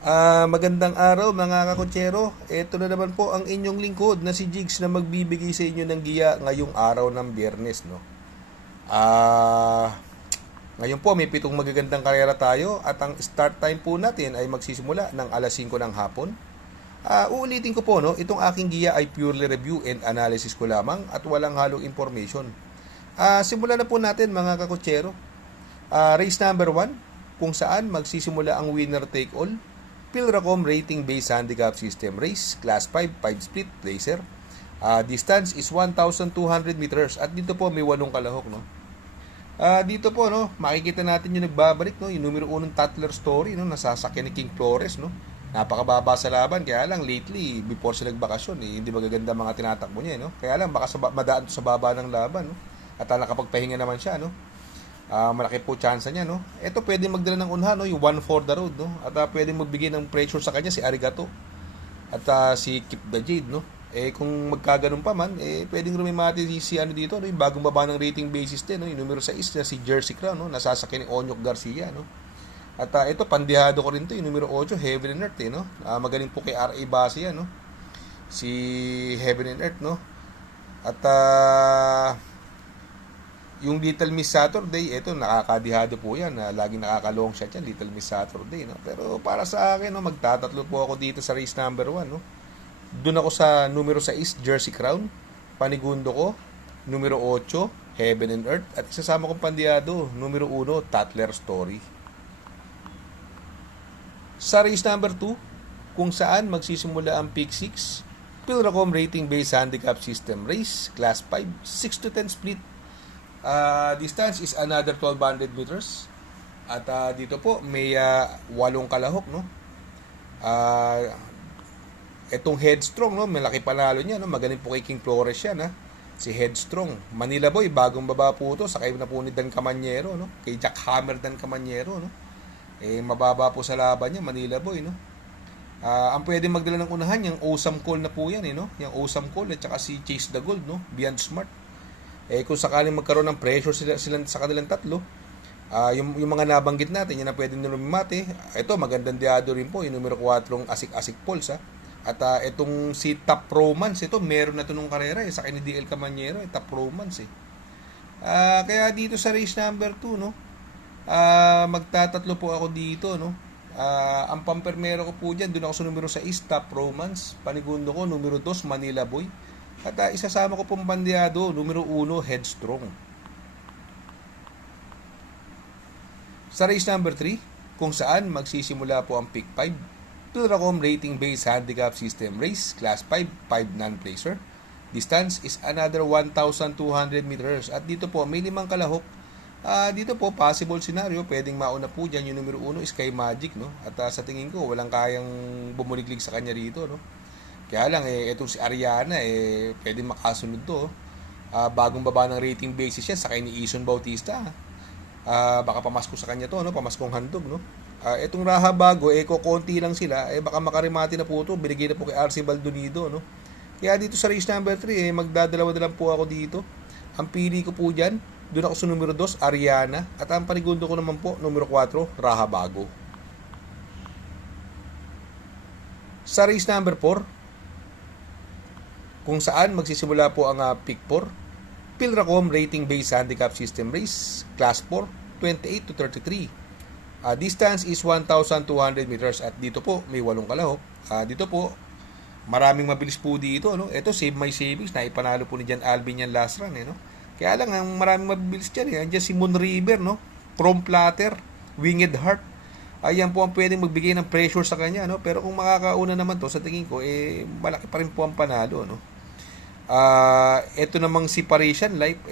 Magandang araw mga kakutsero. Ito na naman po ang inyong lingkod na si Jigs na magbibigay sa inyo ng giya ngayong araw ng Biyernes, no. Ngayon po may pitong magagandang karera tayo at ang start time po natin ay magsisimula ng alas 5 ng hapon. Uulitin ko po, no, itong aking giya ay purely review and analysis ko lamang at walang halong information. Simulan na po natin mga kakutsero. Race number 1 kung saan magsisimula ang winner take all. Pilracom rating based handicap system race, class 5, 5 split, placer. Distance is 1,200 meters at dito po may 8 kalahok, no. Dito po, no, makikita natin yung nagbabalik, no, yung numero 1 Tatler Story, no, nasasakyan ni King Flores, no. Napakababa sa laban, kaya lang lately before siya nagbakasyon, hindi magaganda mga tinatakbo niya, no. Kaya lang baka madaan to sa baba ng laban, no. At nakapagpahinga naman siya, no. Malaki po chance niya, no. Ito pwede magdala ng unha, no, yung 1 for the road, no. At pwede magbigay ng pressure sa kanya si Arigato at si Keep the Jade, no. Kung magkaganon pa man, pwedeng rumimati si ano dito, no, yung bagong baba ng rating basis din, no, yung numero 6 na si Jersey Crown, no, nasasakyan ni Onyok Garcia, no. At ito pandihado ko rin to, yung numero 8, Heaven and Earth, no. Magaling po kay RA Base yan, no. Si Heaven and Earth, no. At yung Little Miss Saturday, ito nakakadihado po yan. Laging nakakalong shot yan, Little Miss Saturday, no? Pero para sa akin, no, magtatatlo po ako dito sa race number 1, no? Doon ako sa numero 6, Jersey Crown. Panigundo ko, numero 8, Heaven and Earth. At isasama kong pandiyado, numero 1, Tatler Story. Sa race number 2, kung saan magsisimula ang Pick 6, Pilracom rating based handicap system race, class 5, 6 to 10 split. Distance is another 1,200 meters. At dito po may 8 kalahok, no. Itong Headstrong, no, malaki panalo niya, no. Magaling po kay King Flores yan, ha. Si Headstrong, Manila Boy, bagong baba po ito, sakay na po ni Dan Camanyero, no. Kay Jack Hammer Dan Camanyero, no. Mababa po sa laban niya, Manila Boy, no. Ang pwede magdala ng unahan, yung Awesome Call na po yan, no. Yung Awesome Call at saka si Chase the Gold, no. Beyond Smart. Kung sakaling magkaroon ng pressure sila sa kanilang tatlo, yung mga nabanggit natin, yan ang pwede nyo lumimate. Ito, magandang diado rin po, yung numero 4, Asik-Asik Pulse, ha. At itong si Top Romance, ito, meron na ito nung karera, sa ni DL Camanyero, Top Romance, kaya dito sa race number 2, no, magtatatlo po ako dito, no. Ang pampermero ko po dyan, doon ako sa numero 6, Top Romance. Panigundo ko, numero 2, Manila Boy. At isasama ko pong bandyado, numero 1, Headstrong. Sa race number 3, kung saan magsisimula po ang Pick 5, Pilracom rating based handicap system race, class 5, 5 non-placer. Distance is another 1,200 meters. At dito po, may 5 kalahok. Dito po, possible scenario, pwedeng mauna po dyan. Yung numero 1, Sky Magic, no? At sa tingin ko, walang kayang bumuliglig sa kanya rito, no? Kaya lang, itong si Ariana, pwede makasunod to. Bagong baba ng rating basis yan, sakay ni Ison Bautista. Baka pamasko sa kanya to, no? Pamaskong handog, no? Itong Raha Bago, kukonti lang sila, baka makarimati na po to. Binigay na po kay RC Baldonido, no? Kaya dito sa race number 3, magdadalawa na lang po ako dito. Ang pili ko po dyan, doon ako sa numero 2, Ariana. At ang panigundo ko naman po, numero 4, Raha Bago. Sa race number 4, kung saan magsisimula po ang Pick 4, Pilracom rating based handicap system race, class 4, 28 to 33. Distance is 1,200 meters at dito po may 8 kalahok. Dito po maraming mabilis po dito, no. Ito Save My Savings, naipanalo po ni Jan Alvin yan last run, no. Kaya lang ang maraming mabilis diyan, andiyan si Moon River, no. Chrome Platter, Winged Heart. Ayan po ang pwedeng magbigay ng pressure sa kanya, no. Pero kung makakauna naman to, sa tingin ko malaki pa rin po ang panalo, no. Ito namang si Parisian Life,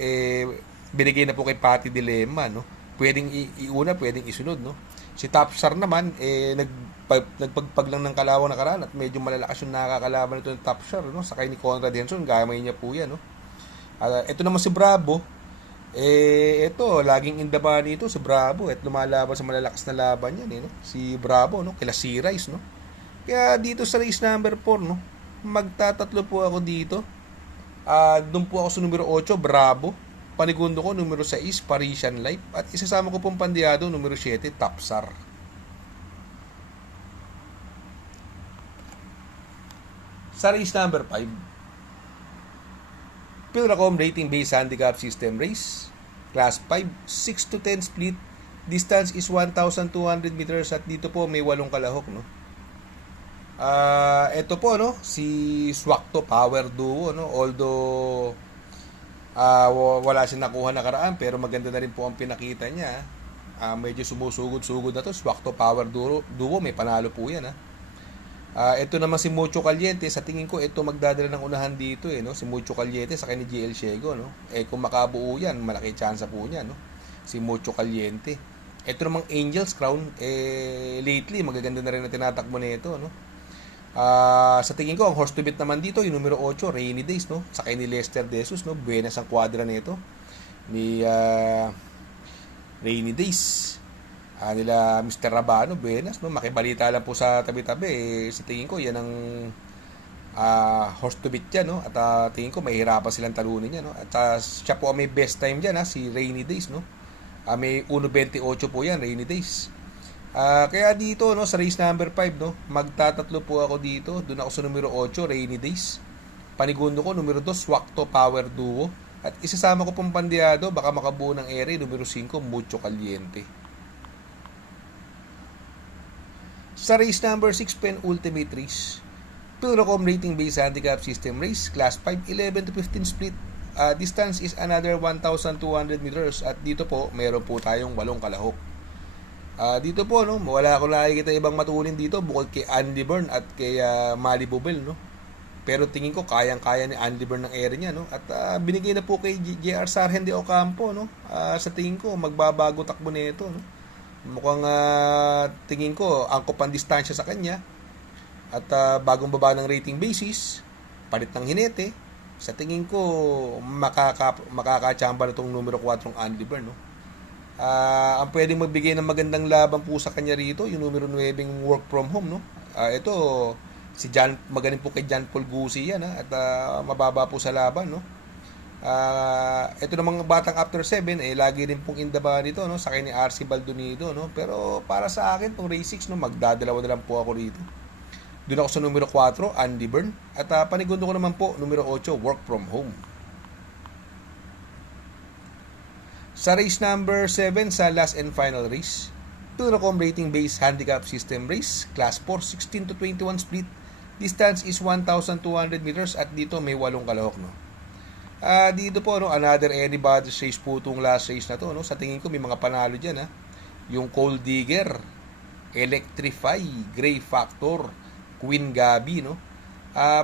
binigay na po kay Patty Dilemma, no. Pwedeng iuna, pwedeng isunod, no. Si Topstar naman, nagpagpag lang ng Kalawang nakaraan at medyo malalakas yung nakakalaban nito ng Topstar, no. Sakay ni Conrad Henson, gamay niya po yan, no. Ito naman si Bravo, ito, laging in the money ito, si Bravo, at lumalaban sa malalakas na laban yan, no. Si Bravo, no, kila si Rice, no. Kaya dito sa race number 4, no, magtatatlo po ako dito. Doon po ako sa numero 8, Bravo. Panigundo ko, numero 6, Parisian Life. At isasama ko pong pandiyado, numero 7, Tapsar. Sa race number 5, Pilracom rating based handicap system race, class 5, 6 to 10 split, distance is 1,200 meters at dito po may 8 kalahok, no. Ito po, no, si Swakto Power Duo, no, although wala siyang nakuha na karaan pero maganda na rin po ang pinakita niya. Medyo sumusugod-sugod na to. Swakto Power Duo, may panalo po yan, ha. Ito naman si Mucho Caliente, sa tingin ko ito magdadala ng unahan dito, no? Si Mucho Caliente sa kanya ni GL Ciego, no? Kung makabuo yan, malaki tsansa po niya, no? Si Mucho Caliente. Ito namang Angel's Crown, lately magaganda na rin na tinatakbo nito, no? Sa tingin ko ang horse to beat naman dito yung numero 8, Rainy Days, no? Sa kanya ni Lester De Jesus, no? Buenas ang kwadra nito ni Rainy Days. Nila Mr. Rabano, Buenas, no? Makibalita lang po sa tabi-tabi. Sa tingin ko, yan ang horse to beat yan, no? At tingin ko, mahihirapan silang talunin yan, no? At siya po may best time dyan, si Rainy Days, no? May 1.28 po yan, Rainy Days. Kaya dito, no, sa race number 5, no, magtatatlo po ako dito. Doon ako sa numero 8, Rainy Days. Panigundo ko, numero 2, Swakto Power Duo. At isasama ko pong pandiado, baka makabuo ng ere, numero 5, Mucho Caliente. Sa race number 6, Pen Ultimate Race, Pilracom rating based handicap system race, class 5, 11 to 15 split. Distance is another 1,200 meters. At dito po, mayroon po tayong 8 kalahok. Dito po, no, wala ako nakikita ibang matulin dito bukod kay Andy Byrne at kay Malibu Bell, no. Pero tingin ko kayang-kaya ni Andy Byrne ng ere niya, no. At binigay na po kay JR Sargent de Ocampo, no. Sa tingin ko magbabago takbo nito, no. Mukhang tingin ko angkop ang distansya sa kanya. At bagong baba ng rating basis, palit ng hinete. Sa tingin ko makakachamba na itong numero 4 Andy Byrne, no. Ang pwedeng magbigay ng magandang laban po sa kanya rito, yung numero 9 work from home, no. Ito si magaling po kay John Paul Gusi yan, at mababa po sa laban, no. Ito namang batang after 7, lagi rin pong indaba nito, no, sa kanya ni RC Baldonido, no. Pero para sa akin tong race 6, no, magdadalawa na lang po ako rito. Doon ako sa numero 4, Andy Byrne, at panigundo ko naman po numero 8, work from home. Sa race number 7, sa last and final race, Pilracom rating based handicap system race, class 4, 16 to 21 split, distance is 1,200 meters at dito may 8 kalahok, no. Dito po, no, another anybody's race po itong last race na to, no. Sa tingin ko may mga panalo dyan, yung Cold Digger, Electrify, Gray Factor, Queen Gabi, no.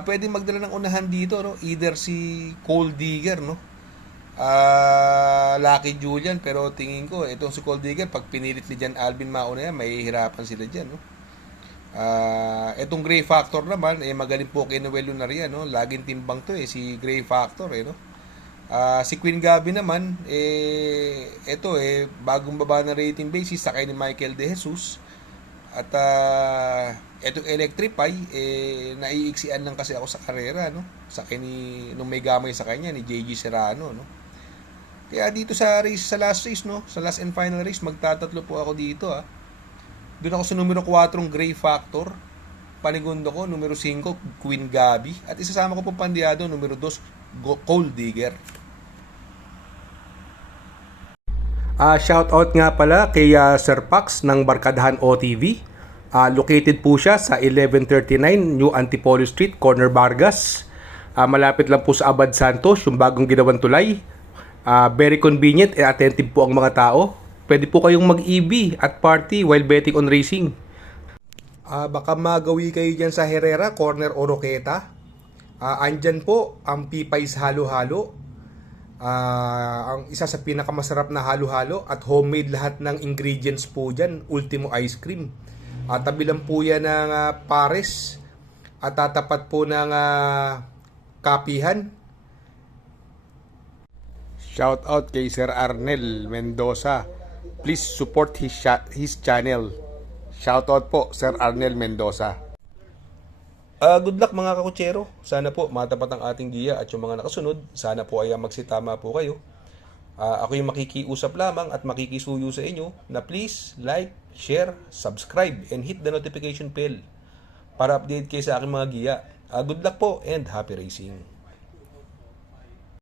Pwede magdala ng unahan dito, no, either si Cold Digger, no, Lucky Julian, pero tingin ko itong si Cold Digger, pag pinilit ni Jan Alvin mauna yan, mahihirapan sila dyan, no. Itong Gray Factor naman, magaling po kay Noel Lunaria, no. Laging timbang to, si Gray Factor, no. Si Queen Gabi naman, ito, bagong baba na rating basis sa kay ni Michael De Jesus. At itong Electrify, naiiksian lang kasi ako sa karera, no, sa kay nung may gamay sa kanya ni JG Serrano, no. Kaya dito sa race, sa last race, no, sa last and final race, magtatatlo po ako dito, Doon ako sa numero 4, Gray Factor. Panigundo ko, numero 5, Queen Gabi. At isasama ko po pandiado, numero 2, Cold Digger. Shout out nga pala kay Sir Pax ng Barkadahan OTV. Located po siya sa 1139 New Antipolo Street, Corner Vargas. Malapit lang po sa Abad Santos, yung bagong ginawang tulay. Very convenient and attentive po ang mga tao. Pwede po kayong mag-EB at party while betting on racing. Baka magawi kayo dyan sa Herrera, Corner Oroqueta. Andyan po ang Pipay's Halo-Halo. Ang isa sa pinakamasarap na halo-halo at homemade lahat ng ingredients po dyan. Ultimo Ice Cream. Tabi lang po yan ng Pares. At tatapat po ng Kapihan. Shout out kay Sir Arnel Mendoza. Please support his channel. Shout out po Sir Arnel Mendoza. Good luck mga kakutsero. Sana po matapat ang ating giya at yung mga nakasunod. Sana po ay magsitama po kayo. Ako yung makikiusap lamang at makikisuyo sa inyo na please like, share, subscribe, and hit the notification bell para update kayo sa aking mga giya. Good luck po and happy racing.